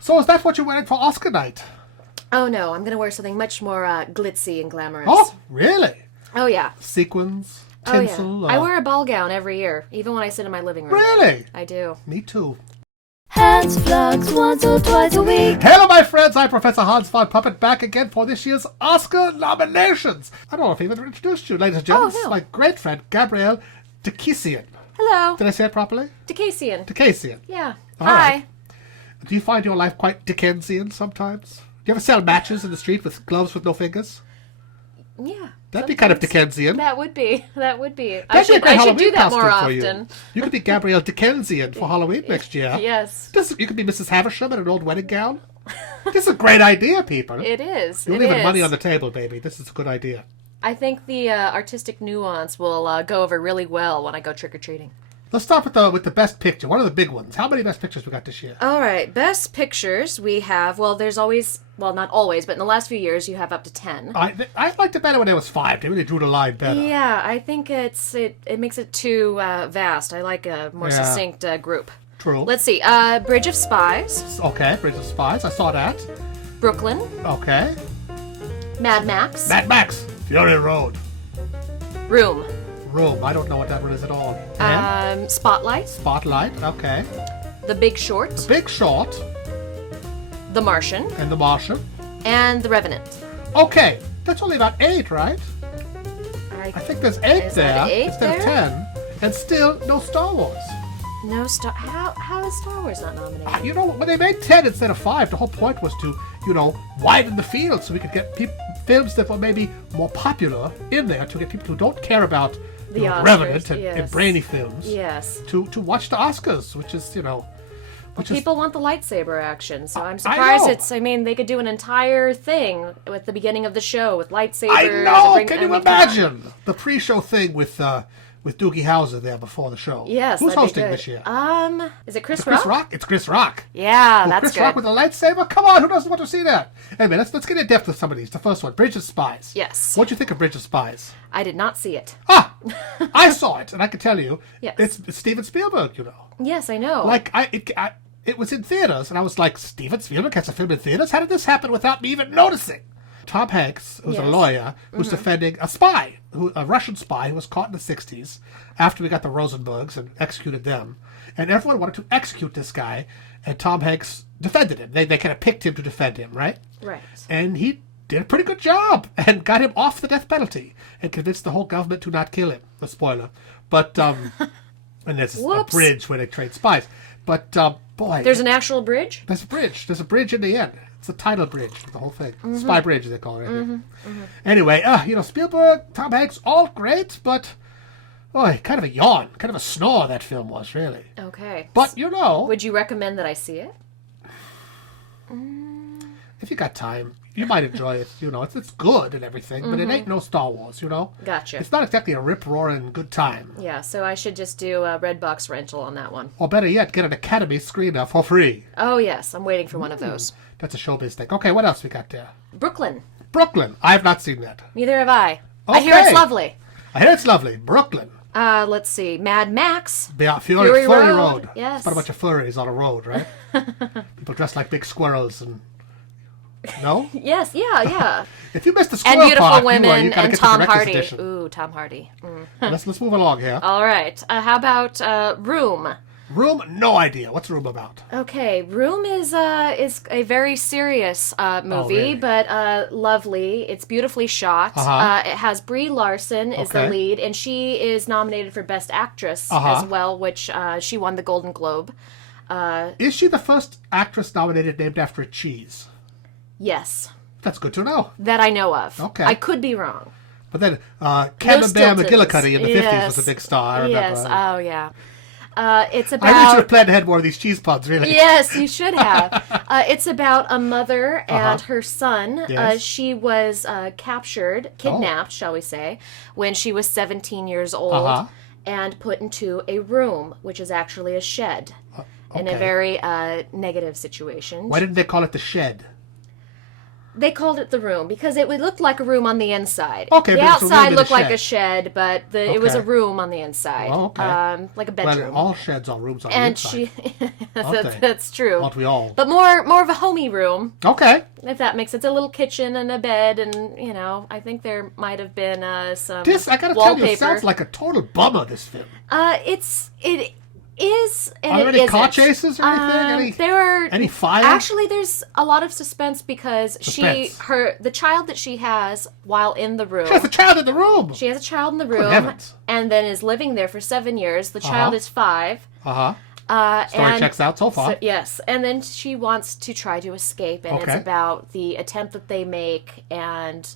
So is that what you're wearing for Oscar night? Oh, no. I'm going to wear something much more glitzy and glamorous. Oh, really? Oh, yeah. Sequins, tinsel. Oh, yeah. I wear a ball gown every year, even when I sit in my living room. Really? I do. Me too. Hans vlogs once or twice a week. Hello, my friends. I'm Professor Hans von Puppet, back again for this year's Oscar nominations. I don't know if I've even introduced you, ladies and gentlemen. Oh, no. My great friend, Gabrielle Dakessian. Hello. Did I say it properly? Dakessian. Dakessian. Yeah. All Hi. right. Do you find your life quite Dickensian sometimes? Do you ever sell matches in the street with gloves with no fingers? Yeah. That'd be kind of Dickensian. That would be. That would be. That'd be a great I should Halloween do that more costume for often. you could be Gabrielle Dakessian for Halloween next year. Yes. You could be Mrs. Havisham in an old wedding gown. This is a great idea, people. It is. You're leaving money on the table, baby. This is a good idea. I think the artistic nuance will go over really well when I go trick-or-treating. Let's start with the best picture. One of the big ones. How many best pictures we got this year? All right. Best pictures we have, well, there's always, well, not always, but in the last few years you have up to 10. I liked it better when there was 5. They really drew the line better. Yeah, I think it makes it too vast. I like a more succinct group. True. Let's see. Bridge of Spies. Okay, Bridge of Spies. I saw that. Brooklyn. Okay. Mad Max. Mad Max. Fury Road. Room. Room. I don't know what that one is at all. And? Spotlight. Spotlight. Okay. The Big Short. The Big Short. The Martian. And The Martian. And The Revenant. Okay. That's only about 8, right? I think there's 8 there 8 instead of 10. And still no Star Wars. No Star... How is Star Wars not nominated? You know, when they made 10 instead of 5, the whole point was to, widen the field so we could get films that were maybe more popular in there to get people who don't care about The Oscars, Revenant and yes. brainy films Yes. to watch the Oscars, which is, People want the lightsaber action, so I'm surprised they could do an entire thing with the beginning of the show with lightsabers. I know! Can you imagine? The pre-show thing with Doogie Howser there before the show. Yes, Who's that'd be hosting good. this year? Is it Chris Chris Rock? Rock? It's Chris Rock. Yeah, Well, that's Chris good. Rock with a lightsaber? Come on, who doesn't want to see that? Anyway, let's get in depth with some of these. The first one, Bridge of Spies. Yes. What'd you think of Bridge of Spies? I did not see it. Ah! I saw it, and I can tell you, Yes. it's Steven Spielberg, Yes, I know. Like, it was in theaters, and I was like, Steven Spielberg has a film in theaters? How did this happen without me even noticing? Tom Hanks, who's a lawyer, who's defending a spy, a Russian spy who was caught in the 60s after we got the Rosenbergs and executed them. And everyone wanted to execute this guy, and Tom Hanks defended him. They kind of picked him to defend him, right? Right. And he did a pretty good job and got him off the death penalty and convinced the whole government to not kill him. A spoiler. But, and there's a bridge where they trade spies. But, boy. There's an actual bridge? There's a bridge. There's a bridge in the end. It's a title bridge for the whole thing. Spy bridge, they call it. Anyway, Spielberg, Tom Hanks, all great, but, boy, kind of a yawn. Kind of a snore that film was, really. Okay. But, Would you recommend that I see it? if you got time, you might enjoy it. It's good and everything, but it ain't no Star Wars, Gotcha. It's not exactly a rip-roaring good time. Yeah, so I should just do a Redbox rental on that one. Or better yet, get an Academy screener for free. Oh, yes. I'm waiting for one of those. That's a showbiz thing. Okay, what else we got there? Brooklyn. Brooklyn. I have not seen that. Neither have I. Okay. I hear it's lovely. I hear it's lovely. Brooklyn. Let's see. Mad Max. Fury Road. Road. Yes. It's about a bunch of furries on a road, right? People dressed like big squirrels and... No? Yes, yeah. If you missed the squirrel And beautiful part, women you gotta and get Tom the director's Hardy. edition. Ooh, Tom Hardy. Let's move along here. All right. How about Room? Room? No idea. What's Room about? Okay, Room is a very serious movie, really? but lovely. It's beautifully shot. It has Brie Larson is the lead, and she is nominated for Best Actress as well, which she won the Golden Globe. Is she the first actress nominated named after a cheese? Yes. That's good to know. That I know of. Okay. I could be wrong. But then Camembert Stiltons. McGillicuddy in the 50s was a big star. I remember. Yes. Oh, yeah. It's about... I really should have planned ahead more of these cheese puns, really. Yes, you should have. It's about a mother and her son. Yes. She was kidnapped, shall we say, when she was 17 years old and put into a room, which is actually a shed, in a very negative situation. Why didn't they call it the shed? They called it the room because it looked like a room on the inside. Okay, the but it's outside really looked a like shed. a shed, but it was a room on the inside. Oh, okay. Like a bedroom. Well, all sheds are rooms on the and inside. that's true. Aren't we all? But more of a homey room. Okay. If that makes sense. A little kitchen and a bed, and I think there might have been some This, I gotta wallpaper. tell you, it sounds like a total bummer, this film. It is, and Are there it any isn't. car chases or anything? There are any fire? Actually, there's a lot of suspense because Suspense. the child that she has while in the room. She has a child in the room. She has a child in the Good room, heavens. and then is living there for 7 years. The child is 5. Story checks out so far. Yes, and then she wants to try to escape, and Okay. it's about the attempt that they make and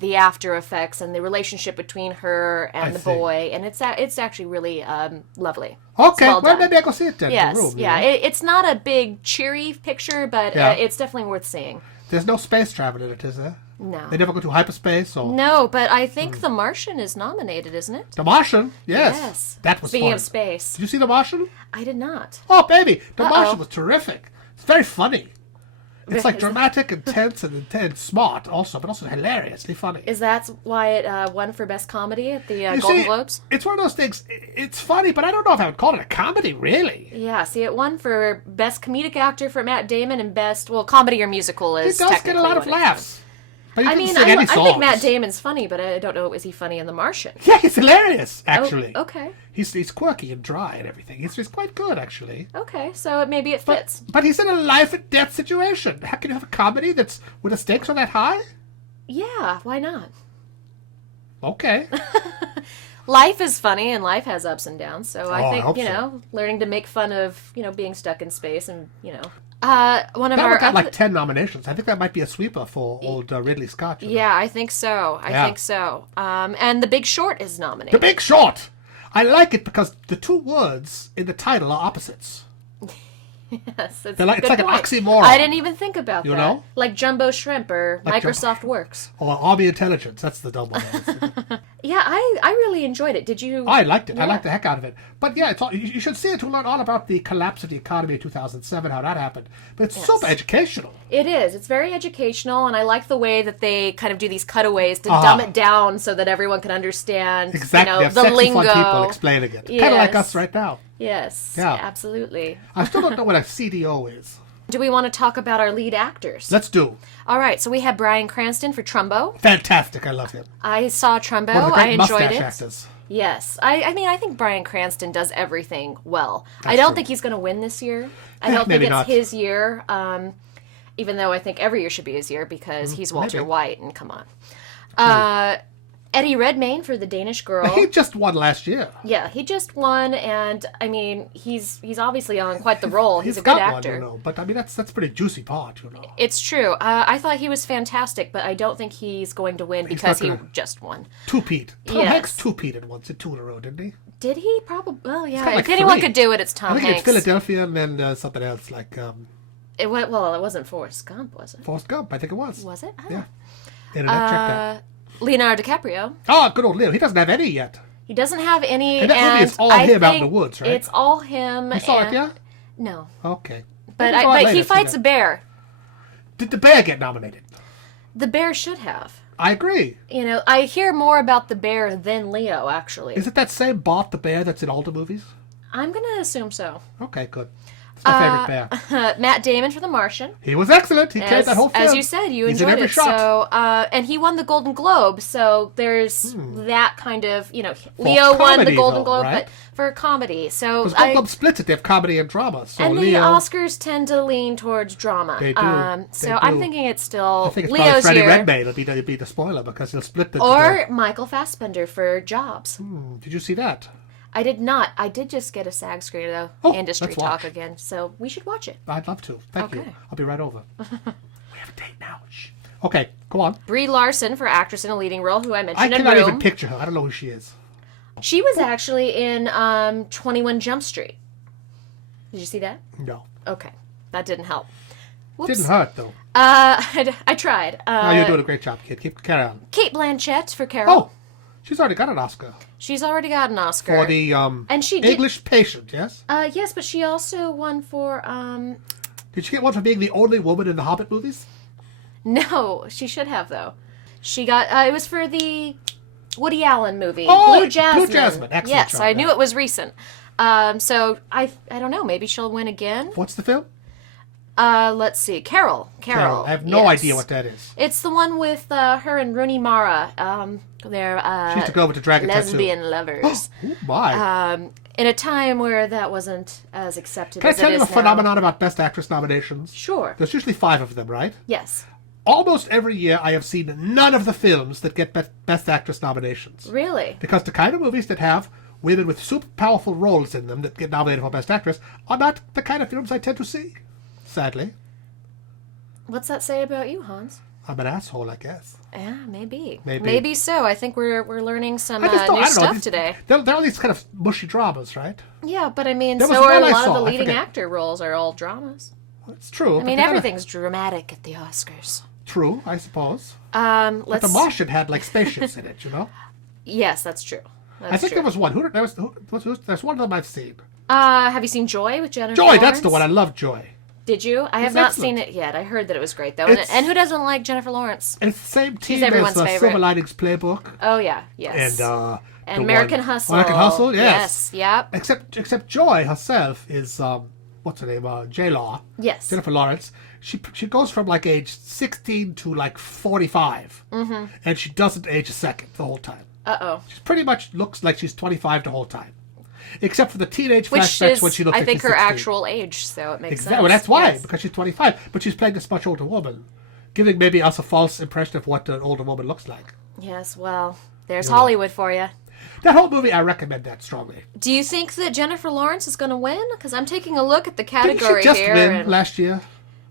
the after effects and the relationship between her and I the see. boy, and it's actually really lovely. Okay, It's well done. maybe I go see it then. Yes, The room, yeah. you know? It's not a big cheery picture, but Yeah. it's definitely worth seeing. There's no space travel in it, is there? No. They never go to hyperspace or No, but I think The Martian is nominated, isn't it? The Martian. Yes, Yes. that was Speaking fun. of space, Did you see The Martian? I did not. Oh, baby, The Uh-oh. Martian was terrific. It's very funny. It's like dramatic and tense and smart also, but also hilariously funny. Is that why it won for Best Comedy at the You Golden see, Globes? It's one of those things. It's funny, but I don't know if I would call it a comedy, really. Yeah, see, it won for Best Comedic Actor for Matt Damon and Best, comedy or musical is It does get technically a lot of what it laughs. But he I didn't mean, sing any I think songs. Matt Damon's funny, but I don't know, is he funny in The Martian? Yeah, he's hilarious, actually. Oh, okay. He's quirky and dry and everything. He's quite good, actually. Okay, so maybe it fits. But he's in a life and death situation. How can you have a comedy that's where the stakes are that high? Yeah, why not? Okay. Life is funny and life has ups and downs, so I I think, hope so. learning to make fun of, being stuck in space and, one of That our one got other- like 10 nominations. I think that might be a sweeper for old Ridley Scott. you know. Yeah, I think so. I think so. And The Big Short is The nominated. Big Short! I like it because the two words in the title are opposites. Yes, it's They're like- a it's good like an point. oxymoron. I didn't even think about You that. know? Like Jumbo Shrimp or Like Microsoft Works. Or Army Intelligence. That's the dumb one. Yeah, I really enjoyed it. Did you? I liked it. I Yeah. liked the heck out of it. But yeah, you should see it to learn all about the collapse of the economy in 2007, how that happened. But it's super educational. It is. It's very educational, and I like the way that they kind of do these cutaways to dumb it down so that everyone can understand. Exactly. They have the sexy, lingo. fun people explaining it. Kind of like Yes. us right now. Yes. Yeah. Absolutely. I still don't know what a CDO is. Do we want to talk about our lead actors? Let's do. All right. So we have Bryan Cranston for Trumbo. Fantastic. I love him. I saw Trumbo. One of the I great enjoyed mustache it. actors. Yes. I mean, I think Bryan Cranston does everything well. I don't true. think he's going to win this year. I Yeah, don't think maybe it's not. his year. Even though I think every year should be his year because he's Walter maybe. White, and come on. Eddie Redmayne for The Danish Girl. He just won last year. Yeah, he just won, and I mean, he's obviously on quite the role. He's a got good actor. one, you know. But I mean, that's pretty juicy part, you know. It's true. I thought he was fantastic, but I don't think he's going to win because he not gonna- just won. Two-peat. Tom Yes. Hanks two-peated once in 2 in a row, didn't he? Did he? Probably. Well, yeah. got like If anyone 3. could do it, it's I Tom think he did Hanks. Philadelphia and then something else like It went well. It wasn't Forrest Gump, was it? Forrest Gump. I think it was. Was it? I don't Yeah. know. Internet, check that. Leonardo DiCaprio. Oh, good old Leo. He doesn't have any yet. He doesn't have any. And that movie is all I him out in the think woods, right? It's all him. You saw it, and- yeah? No, Okay. but Maybe go out but later, he see fights that. a bear. Did the bear get nominated? The bear should have. I agree. I hear more about the bear than Leo, actually. Is it that same Bart the bear that's in all the movies? I'm going to assume so. Okay, good. It's my favorite bear. Matt Damon for The Martian. He was excellent. He carried that whole film. As you said, you He's in enjoyed every it. shot. So, and he won the Golden Globe, so there's that kind of, Leo won the comedy, Golden though, Globe, right? but for comedy. So Because Golden Globe splits it. They have comedy and drama. So and Leo, the Oscars tend to lean towards drama. They do. So They I'm do. thinking it's still I think it's probably Leo's Freddie year. Redmayne. It'll be the spoiler because he'll split the... Or Michael Fassbender for Jobs. Did you see that? I did not. I did just get a SAG screener, though. Oh, Industry let's talk watch. again. So we should watch it. I'd love to. Thank you. Okay. I'll be right over. We have a date now. Shh. Okay, go on. Brie Larson for actress in a leading role, who I I mentioned in cannot Room. even picture her. I don't know who she is. She was actually in 21 Jump Street. Did you see that? No. Okay. That didn't help. Whoops. Didn't hurt, though. I tried. Oh, you're doing a great job, kid. Carry on. Kate Blanchett for Carol. Oh, she's already got an Oscar. She's already got an Oscar. For the And she did- English Patient, yes? Yes, but she also won for Did she get one for being the only woman in the Hobbit movies? No, she should have, though. She got, it was for the Woody Allen movie, Oh, Blue Jasmine. Blue Jasmine. Excellent Yes, job, I yeah. knew it was recent. So I don't know, maybe she'll win again. What's the film? Let's see, Carol. I have no idea what that is. It's the one with her and Rooney Mara. They're She used to go over to Dragon lesbian lovers. Oh, my. In a time where that wasn't as accepted Can I as tell it you is a phenomenon about Best Actress nominations? Sure. There's usually 5 of them, right? Yes. Almost every year I have seen none of the films that get Best Actress nominations. Really? Because the kind of movies that have women with super powerful roles in them that get nominated for Best Actress are not the kind of films I tend to see. Sadly. What's that say about you, Hans? I'm an asshole, I guess. Yeah, maybe. Maybe so. I think we're learning some I just don't new know. stuff today. There are these kind of mushy dramas, right? Yeah, but I mean, There was so are one a I lot of saw, the I leading forget. actor roles are all dramas. It's true. I mean, everything's dramatic at the Oscars. True, I suppose. Let's. But The Martian had like spaceships in it, you know. Yes, that's true. I think there was one. There's one of them I've seen. Have you seen Joy with Jennifer Joy, Lawrence? that's the one. I love Joy. Did you? I have It's not excellent. seen it yet. I heard that it was great though. It's- And who doesn't like Jennifer Lawrence? And it's the same team everyone's as favorite. Silver Linings Playbook Oh yeah, yes. and And the American one- Hustle. American Hustle, yes. Yep. Except Joy herself is what's her name? J-Law. Yes. Jennifer Lawrence. She goes from like age 16 to like 45, and she doesn't age a second the whole time. Uh-oh. She pretty much looks like she's 25 the whole time, except for the teenage Which flashbacks is, when she looks I like think, she's her 16. actual age, so it makes Exactly. sense. Well, that's why, Yes. because she's 25, but she's playing this much older woman, giving maybe us a false impression of what an older woman looks like. Yes, well, there's Hollywood for you. That whole movie, I recommend that strongly. Do you think that Jennifer Lawrence is going to win? Because I'm taking a look at the Didn't category she just here. win and last year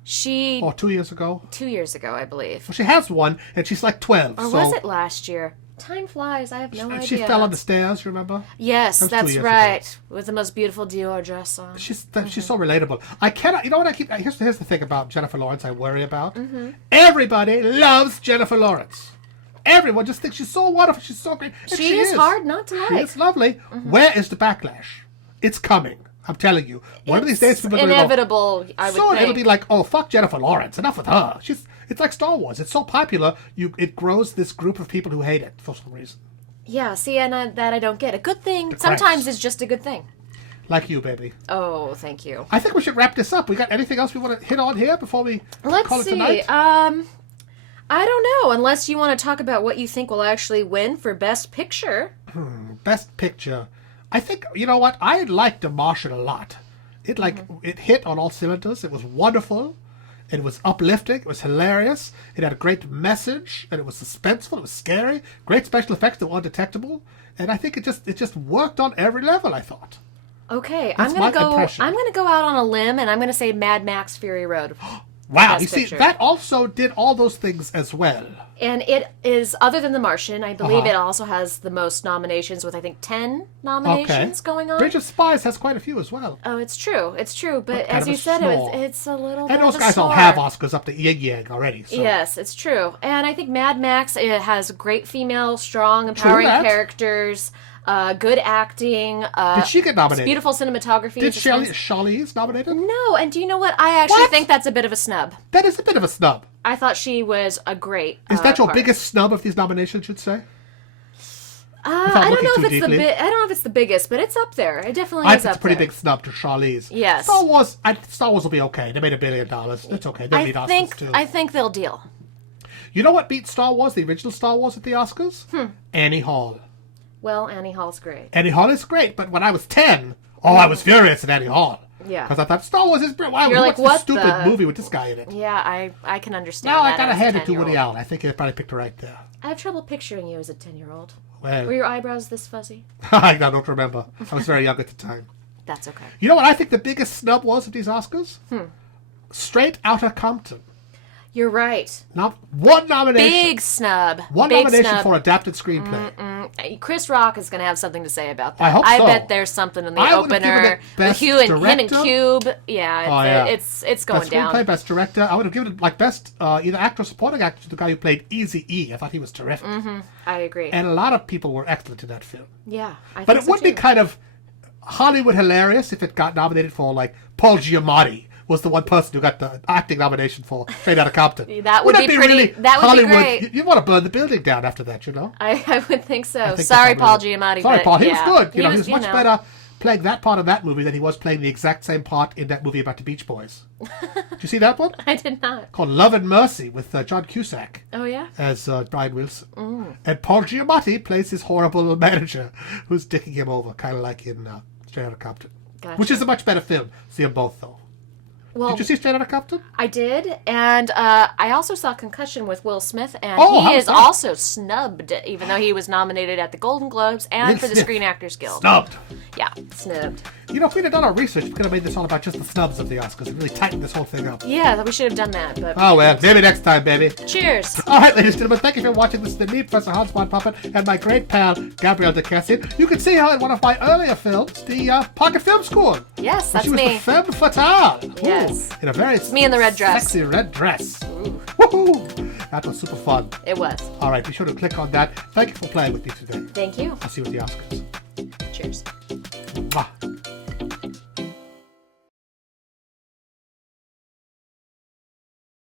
she or 2 years ago? 2 years ago, I believe. Well, she has won, and she's like 12. Or so was it last year? Time flies. I have no idea. she fell on the stairs. Remember? Yes, That was 2 that's years right. With the most beautiful Dior dress on. She's so relatable. I cannot. You know what? Here's the thing about Jennifer Lawrence. I worry about. Mm-hmm. Everybody loves Jennifer Lawrence. Everyone just thinks she's so wonderful. She's so great. And She is hard not to She like. is lovely. Where is the backlash? It's coming. I'm telling you. One of these days, people are going to go. Inevitable, I would So think. it'll be like, oh, fuck Jennifer Lawrence. Enough with her. It's like Star Wars. It's so popular, it grows this group of people who hate it for some reason. Yeah, see, and that I don't get. A good thing cracks. sometimes is just a good thing. Like you, baby. Oh, thank you. I think we should wrap this up. We got anything else we want to hit on here before we Let's call it see. tonight? I don't know, unless you want to talk about what you think will actually win for Best Picture. Best Picture. I think, you know what? I liked The Martian a lot. It it hit on all cylinders. It was wonderful. It was uplifting. It was hilarious. It had a great message, and it was suspenseful. It was scary. Great special effects that were undetectable. And I think it just worked on every level, I thought. Okay, That's I'm gonna my go. impression. I'm gonna go out on a limb, and I'm gonna say Mad Max: Fury Road. Wow, Best you see, Picture. that also did all those things as well. And it is, other than The Martian, I believe Uh-huh. it also has the most nominations, with I think 10 nominations going on. Bridge of Spies has quite a few as well. Oh, it's true. It's true. But kind as of you a said, snore. it's a little bit And those of a guys all snore. have Oscars up to yin yang already. So. Yes, it's true. And I think Mad Max, it has great female, strong, empowering that. characters, good acting. Did she get nominated? Beautiful cinematography. Did suspense. Charlize nominated? No, and do you know what? I actually What? think that's a bit of a snub. That is a bit of a snub. I thought she was a great. Is that your part. biggest snub of these nominations, you'd say? I don't looking know too if it's deeply? I don't know if it's the biggest, but it's up there. It definitely I is think it's up a pretty there. big snub to Charlize. Yes. Star Wars will be okay. They made $1 billion. It's okay. They'll beat Oscars too. I think they'll deal. You know what beat Star Wars, the original Star Wars at the Oscars? Annie Hall. Well, Annie Hall's great. Annie Hall is great, but when I was 10, I was furious at Annie Hall. Yeah. Because I thought Star Wars is brilliant. Why You're like, what's what this stupid the- movie with this guy in it? Yeah, I can understand No, that. I gotta as a hand it to Woody 10-year-old. Allen. I think they probably picked it right there. I have trouble picturing you as a 10-year-old. Well, Were your eyebrows this fuzzy? I don't remember. I was very young at the time. That's okay. You know what I think the biggest snub was at these Oscars? Straight Outta Compton. You're right. Not one nomination. Big snub. One Big nomination snub. for adapted screenplay. Chris Rock is going to have something to say about that. I hope so. bet there's something in the I would've given opener. it Best Hugh and Director. Cube. Yeah, it's going Best down. screenplay, best director. I would have given it like best either actor or supporting actor to the guy who played Eazy-E. I thought he was terrific. I agree. And a lot of people were excellent in that film. Yeah, I But think it so would be too. kind of Hollywood hilarious if it got nominated for like Paul Giamatti was the one person who got the acting nomination for Straight Outta Compton. That would be pretty. Really that would Hollywood? be great. You want to burn the building down after that, you know? I would think so. Think Sorry, Paul Giamatti. Sorry, but Paul. He yeah. was good. He was much you know. better playing that part of that movie than he was playing the exact same part in that movie about the Beach Boys. Did you see that one? I did not. Called Love and Mercy with John Cusack. Oh, yeah? As Brian Wilson. And Paul Giamatti plays his horrible manager who's dicking him over, kind of like in Straight Outta Compton. Gotcha. Which is a much better film. See them both, though. Well, did you see Straight Outta Compton? I did, and I also saw Concussion with Will Smith, and how he is that? also snubbed, even though he was nominated at the Golden Globes and for the Smith. Screen Actors Guild. Snubbed. Yeah, snubbed. You know, if we'd have done our research, we could have made this all about just the snubs of the Oscars and really tightened this whole thing up. Yeah, we should have done that, but... Oh, well, maybe next time, baby. Cheers. All right, ladies and gentlemen, thank you for watching. This is the me, Professor Hanswan Puppet, and my great pal, Gabrielle Dakessian. You can see her in one of my earlier films, the Pocket Film School. Yes, that's she was me. the femme fatale. Yes. In a very me in the red dress. sexy red dress. Ooh. Woohoo! That was super fun. It was. All right, be sure to click on that. Thank you for playing with me today. Thank you. I'll see you at the Oscars. Cheers.